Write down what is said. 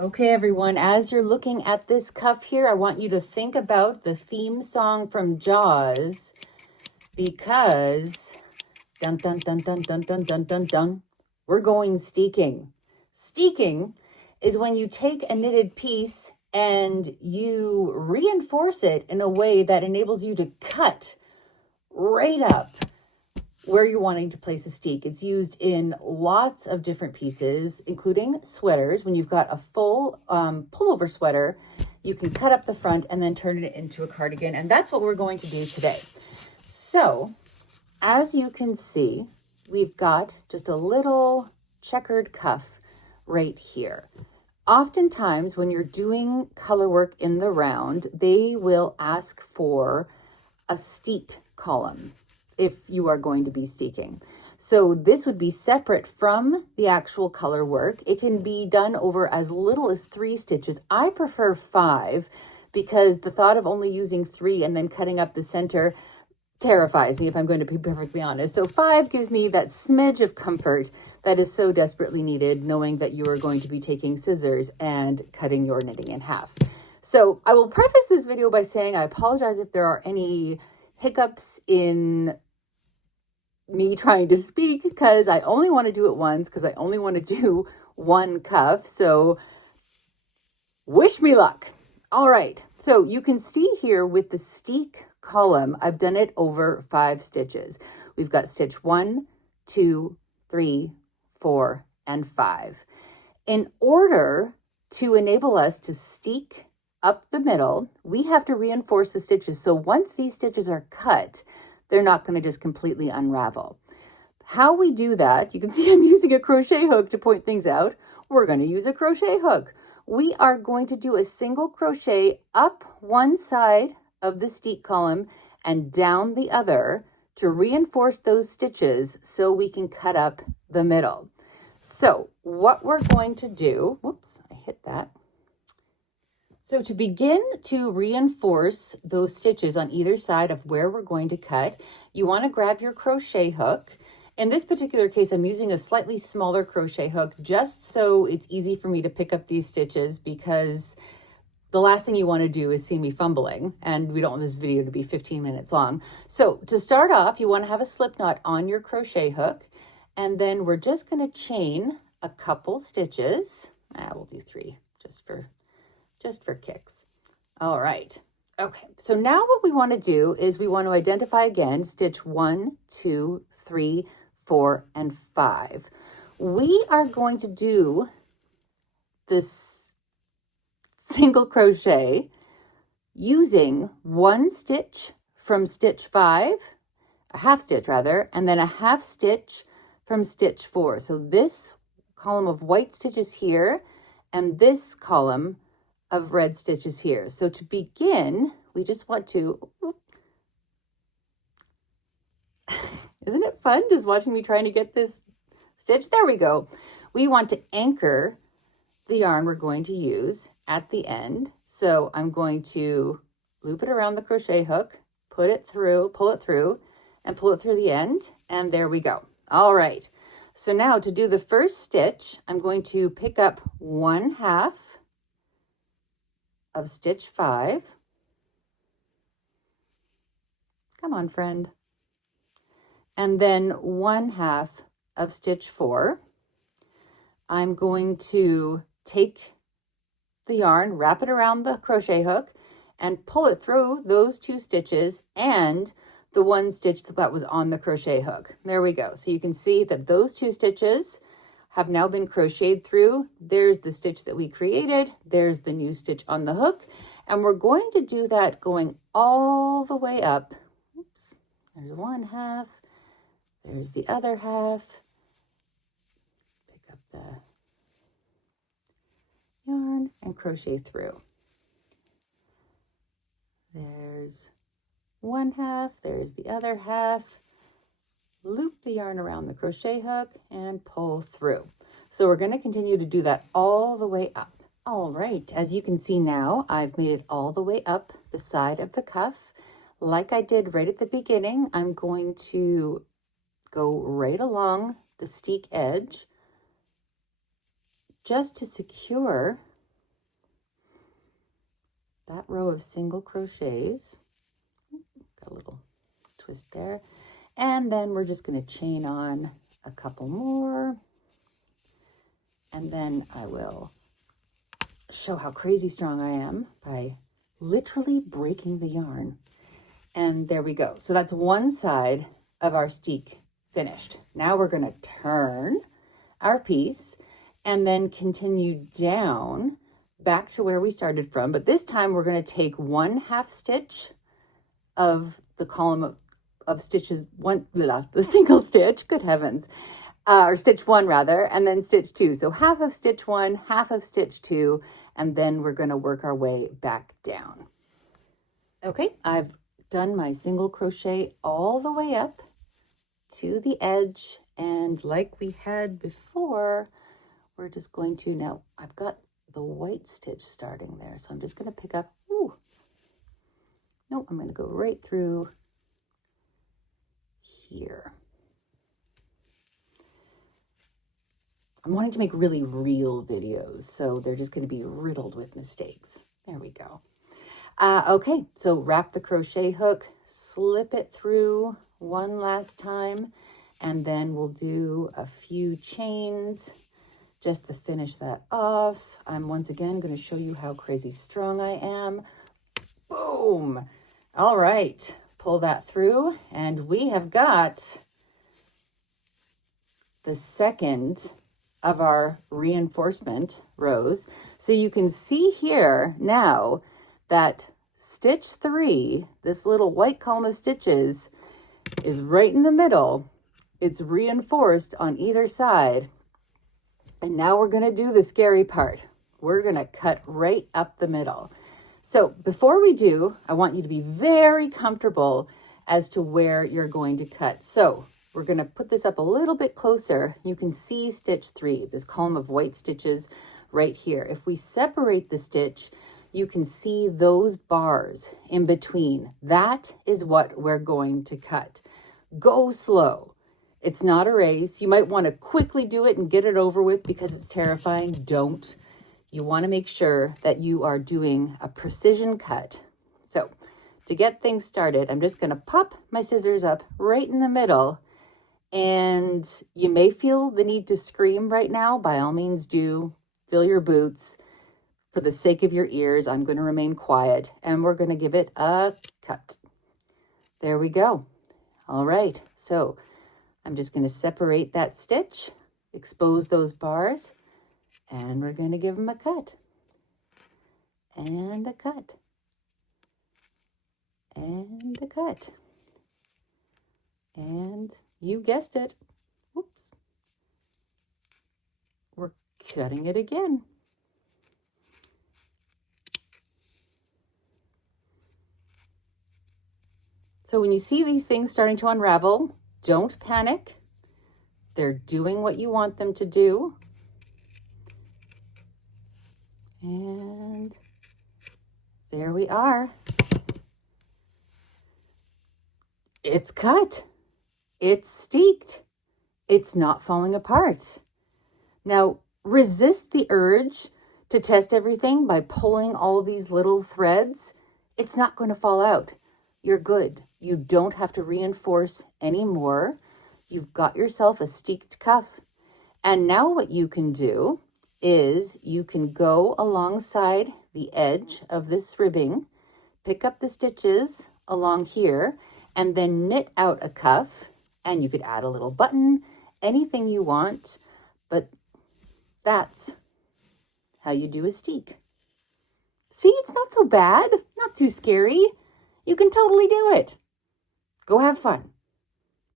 Okay, everyone, as you're looking at this cuff here, I want you to think about the theme song from Jaws because dun dun dun dun dun dun dun dun dun, we're going steeking. Steeking is when you take a knitted piece and you reinforce it in a way that enables you to cut right up where you're wanting to place a steek. It's used in lots of different pieces, including sweaters. When you've got a full pullover sweater, you can cut up the front and then turn it into a cardigan. And that's what we're going to do today. So as you can see, we've got just a little checkered cuff right here. Oftentimes when you're doing color work in the round, they will ask for a steek column if you are going to be steeking. So this would be separate from the actual color work. It can be done over as little as 3 stitches. I prefer 5 because the thought of only using 3 and then cutting up the center terrifies me, if I'm going to be perfectly honest. So 5 gives me that smidge of comfort that is so desperately needed, knowing that you are going to be taking scissors and cutting your knitting in half. So I will preface this video by saying I apologize if there are any hiccups in me trying to speak, because I only want to do it once, because I only want to do one cuff. So wish me luck. All right, so you can see here with the steek column, I've done it over 5 stitches. We've got stitch 1, 2, 3, 4, and 5. In order to enable us to steek up the middle, we have to reinforce the stitches. So once these stitches are cut, they're not going to just completely unravel. How we do that, you can see I'm using a crochet hook to point things out. We're going to use a crochet hook. We are going to do a single crochet up one side of the steek column and down the other to reinforce those stitches so we can cut up the middle. So what we're going to do, whoops, I hit that. So to begin to reinforce those stitches on either side of where we're going to cut, you want to grab your crochet hook. In this particular case, I'm using a slightly smaller crochet hook just so it's easy for me to pick up these stitches, because the last thing you want to do is see me fumbling, and we don't want this video to be 15 minutes long. So to start off, you want to have a slip knot on your crochet hook, and then we're just going to chain a couple stitches. We'll do 3 just for kicks. All right. Okay. So now what we want to do is we want to identify again stitch 1, 2, 3, 4, and 5. We are going to do this single crochet using 1 stitch from stitch 5, a half stitch rather, and then a half stitch from stitch 4. So this column of white stitches here and this column of red stitches here. So to begin, we just want to, isn't it fun just watching me trying to get this stitch? There we go. We want to anchor the yarn we're going to use at the end. So I'm going to loop it around the crochet hook, pull it through, and pull it through the end. And there we go. All right. So now to do the first stitch, I'm going to pick up 1/2 of stitch 5. Come on, friend. And then 1/2 of stitch 4. I'm going to take the yarn, wrap it around the crochet hook, and pull it through those 2 stitches and the 1 stitch that was on the crochet hook. There we go. So you can see that those 2 stitches have now been crocheted through. There's the stitch that we created. There's the new stitch on the hook. And we're going to do that going all the way up. Oops. There's 1/2. There's the other half. Pick up the yarn and crochet through. There's 1/2. There's the other half. Loop the yarn around the crochet hook and pull through. So we're going to continue to do that all the way up. All right, as you can see now, I've made it all the way up the side of the cuff. Like I did right at the beginning, I'm going to go right along the steek edge just to secure that row of single crochets. Got a little twist there. And then we're just going to chain on a couple more. And then I will show how crazy strong I am by literally breaking the yarn. And there we go. So that's one side of our steek finished. Now we're going to turn our piece and then continue down back to where we started from. But this time we're going to take 1/2 stitch of the column of stitches, the single stitch, good heavens, or stitch 1 rather, and then stitch 2. So 1/2 of stitch 1, 1/2 of stitch 2, and then we're going to work our way back down. Okay, I've done my single crochet all the way up to the edge, and like we had before, we're just going to, now I've got the white stitch starting there, so I'm just going to pick up, I'm going to go right through here. I'm wanting to make really real videos, so they're just going to be riddled with mistakes. There we go. Okay, so wrap the crochet hook, slip it through one last time, and then we'll do a few chains just to finish that off. I'm once again going to show you how crazy strong I am. Boom! All right, pull that through, and we have got the second of our reinforcement rows. So you can see here now that stitch 3, this little white column of stitches, is right in the middle. It's reinforced on either side. And now we're going to do the scary part. We're going to cut right up the middle. So before we do, I want you to be very comfortable as to where you're going to cut. So we're going to put this up a little bit closer. You can see stitch 3, this column of white stitches right here. If we separate the stitch, you can see those bars in between. That is what we're going to cut. Go slow. It's not a race. You might want to quickly do it and get it over with because it's terrifying. Don't. You want to make sure that you are doing a precision cut. So to get things started, I'm just going to pop my scissors up right in the middle. And you may feel the need to scream right now. By all means do. Fill your boots. For the sake of your ears, I'm going to remain quiet, and we're going to give it a cut. There we go. All right, so I'm just going to separate that stitch, expose those bars, and we're going to give them a cut. And a cut. And a cut. And you guessed it. Whoops. We're cutting it again. So when you see these things starting to unravel, don't panic. They're doing what you want them to do. And there we are. It's cut. It's steeked. It's not falling apart. Now, resist the urge to test everything by pulling all these little threads. It's not going to fall out. You're good. You don't have to reinforce anymore. You've got yourself a steeked cuff. And now what you can do is you can go alongside the edge of this ribbing, pick up the stitches along here, and then knit out a cuff. And you could add a little button, anything you want, but that's how you do a steek. See, it's not so bad, not too scary. You can totally do it. Go have fun.